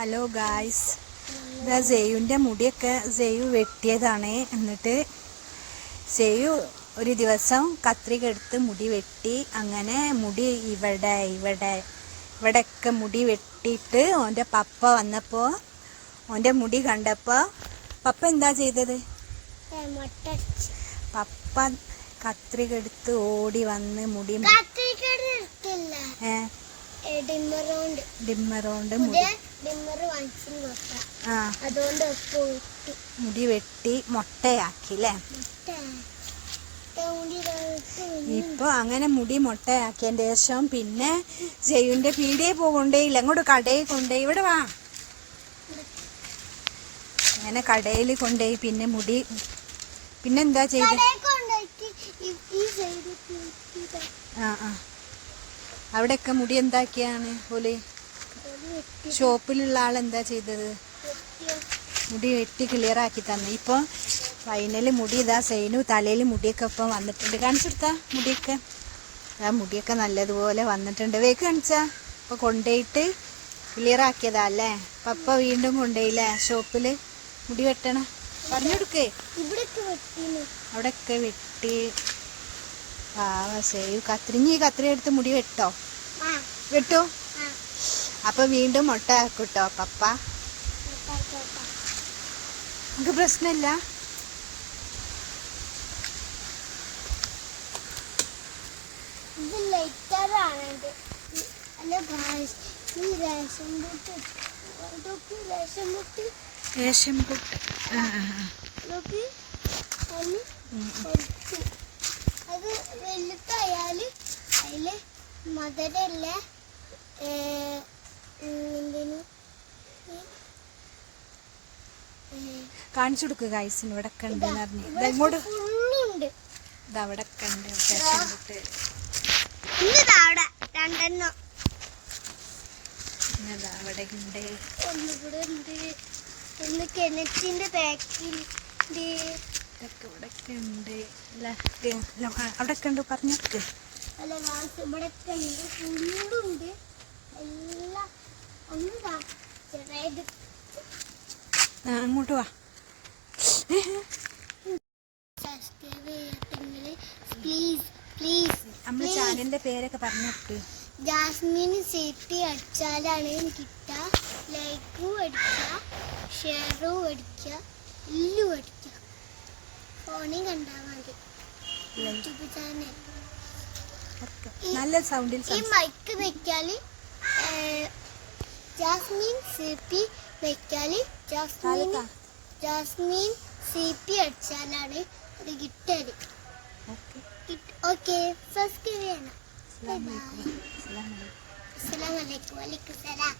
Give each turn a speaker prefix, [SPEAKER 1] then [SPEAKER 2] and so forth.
[SPEAKER 1] Hello guys ഇതാ സെയുവിന്റെ മുടിയൊക്കെ സെയു വെട്ടിയതാണ്. എന്നിട്ട് സെയു ഒരു ദിവസം കത്രിക എടുത്ത് മുടി വെട്ടി അങ്ങനെ മുടി ഇവിടെ ഇവിടെ ഇവിടെയൊക്കെ മുടി വെട്ടിയിട്ട് ഓന്റെ പപ്പ വന്നപ്പോൾ ഓന്റെ മുടി കണ്ടപ്പോൾ പപ്പ എന്താ ചെയ്തത്? പപ്പ കത്രിക എടുത്ത് ഓടി വന്ന് മുടി ഏ,
[SPEAKER 2] ഡിമ്മറുണ്ട്.
[SPEAKER 1] ഡിമ്മറോണ്ട് മുടി.
[SPEAKER 2] അതുകൊണ്ട്
[SPEAKER 1] മുടി വെട്ടി മുട്ടയാക്കി അല്ലേ ഇപ്പൊ അങ്ങനെ മുടി മുട്ടയാക്കിയതിന്റെ ശേഷം പിന്നെ ജയുവിന്റെ പീടിയെ കൊണ്ടേയില്ല അങ്ങോട്ട് കടയിൽ കൊണ്ടേ ഇവിടെ വാ. അങ്ങനെ കടയിൽ കൊണ്ടുപോയി പിന്നെ മുടി. പിന്നെ എന്താ ചെയ്ത് ആ ആ. അവിടെയൊക്കെ മുടി എന്താക്കിയാണ് ഓൽ? ഷോപ്പിലുള്ള ആൾ എന്താ ചെയ്തത്? മുടി വെട്ടി ക്ലിയർ ആക്കി തന്നു. ഇപ്പൊ ഫൈനൽ മുടി ഇതാ സൈനു തലയിൽ മുടിയൊക്കെ ഇപ്പം വന്നിട്ടുണ്ട്. കാണിച്ചെടുത്താ മുടിയൊക്കെ. ആ മുടിയൊക്കെ നല്ലതുപോലെ വന്നിട്ടുണ്ട്. വേക്ക് കാണിച്ചാ. ഇപ്പൊ കൊണ്ടുപോയിട്ട് ക്ലിയർ ആക്കിയതാ അല്ലേ? പപ്പ വീണ്ടും കൊണ്ടുപോയില്ലേ ഷോപ്പിൽ മുടി വെട്ടണം. പറഞ്ഞു കൊടുക്കേ. അവിടെയൊക്കെ വെട്ടി. പാവ സേവ് കത്രിഞ്ഞ് ഈ കത്രി എടുത്ത് മുടി വെട്ടോ?
[SPEAKER 2] ആ.
[SPEAKER 1] വെട്ടോ?
[SPEAKER 2] ആ
[SPEAKER 1] അപ്പൊ വീണ്ടും മുട്ട ആക്കൂട്ടോ പപ്പ. നമുക്ക് പ്രശ്നമില്ല
[SPEAKER 2] ഇത് ലൈറ്ററാണ് ഇത് അല്ല ഈ റേഷൻ ബുട്ട് ഇതൊക്കെ റേഷൻ ബുട്ട്
[SPEAKER 1] റേഷൻ പുട്ട് ആ ആ, ആ.
[SPEAKER 2] ഇതൊക്കെ അതിന്
[SPEAKER 1] ഉം, ഉം.
[SPEAKER 2] കൊടുത്തു അത് വലുതായാൽ അതിൽ മധുരല്ലേ
[SPEAKER 1] കാണിച്ചു കൊടുക്കുക ഗൈസ് ഇവിടെ ഒക്കെ ഉണ്ട് പറഞ്ഞു ഇതങ്ങോട്ട് അവിടെ ഒക്കെ ഉണ്ട്.
[SPEAKER 2] രണ്ടെണ്ണം.
[SPEAKER 1] അവിടെ
[SPEAKER 2] ഒന്നുകൂടെ ഉണ്ട്. ഒന്ന് കിണറ്റിന്റെ ബാക്കിൽ ഉണ്ട്
[SPEAKER 1] ഇതൊക്കെ ഇവിടെ ഒക്കെ ഉണ്ട്. അല്ല ഇത് അവിടെ ഒക്കെ ഉണ്ട്
[SPEAKER 2] അല്ല ഇവിടെ എല്ലാം
[SPEAKER 1] അങ്ങോട്ട് വാ. നമ്മുടെ ചാനലിന്റെ പേരൊക്കെ പറഞ്ഞു കൊടുക്ക്.
[SPEAKER 2] ജാസ്മിൻ സീറ്റി അടിച്ചാലാണ് കിട്ടുക ലൈക്കും അടിക്കുക ഷെയറും അടിക്കുക എല്ലും അടിക്കുക ഫോണിൽ കണ്ടാൽ മതി. യൂട്യൂബ് ചാനൽ
[SPEAKER 1] നല്ല സൗണ്ടിൽ
[SPEAKER 2] ഈ മൈക്ക് വെച്ചാൽ ജാസ്മിൻ സി പി വെക്കാൽ ജാസ്മിൻ ജാസ്മിൻ സി പി അടിച്ചാലാണ് അത് കിട്ടൽ
[SPEAKER 1] ഓക്കെ.
[SPEAKER 2] സബ്സ്ക്രൈബ് ചെയ്യണം
[SPEAKER 1] അലൈക്കും.
[SPEAKER 2] അസ്സലാമലൈക്കും വലൈക്കും സലാം.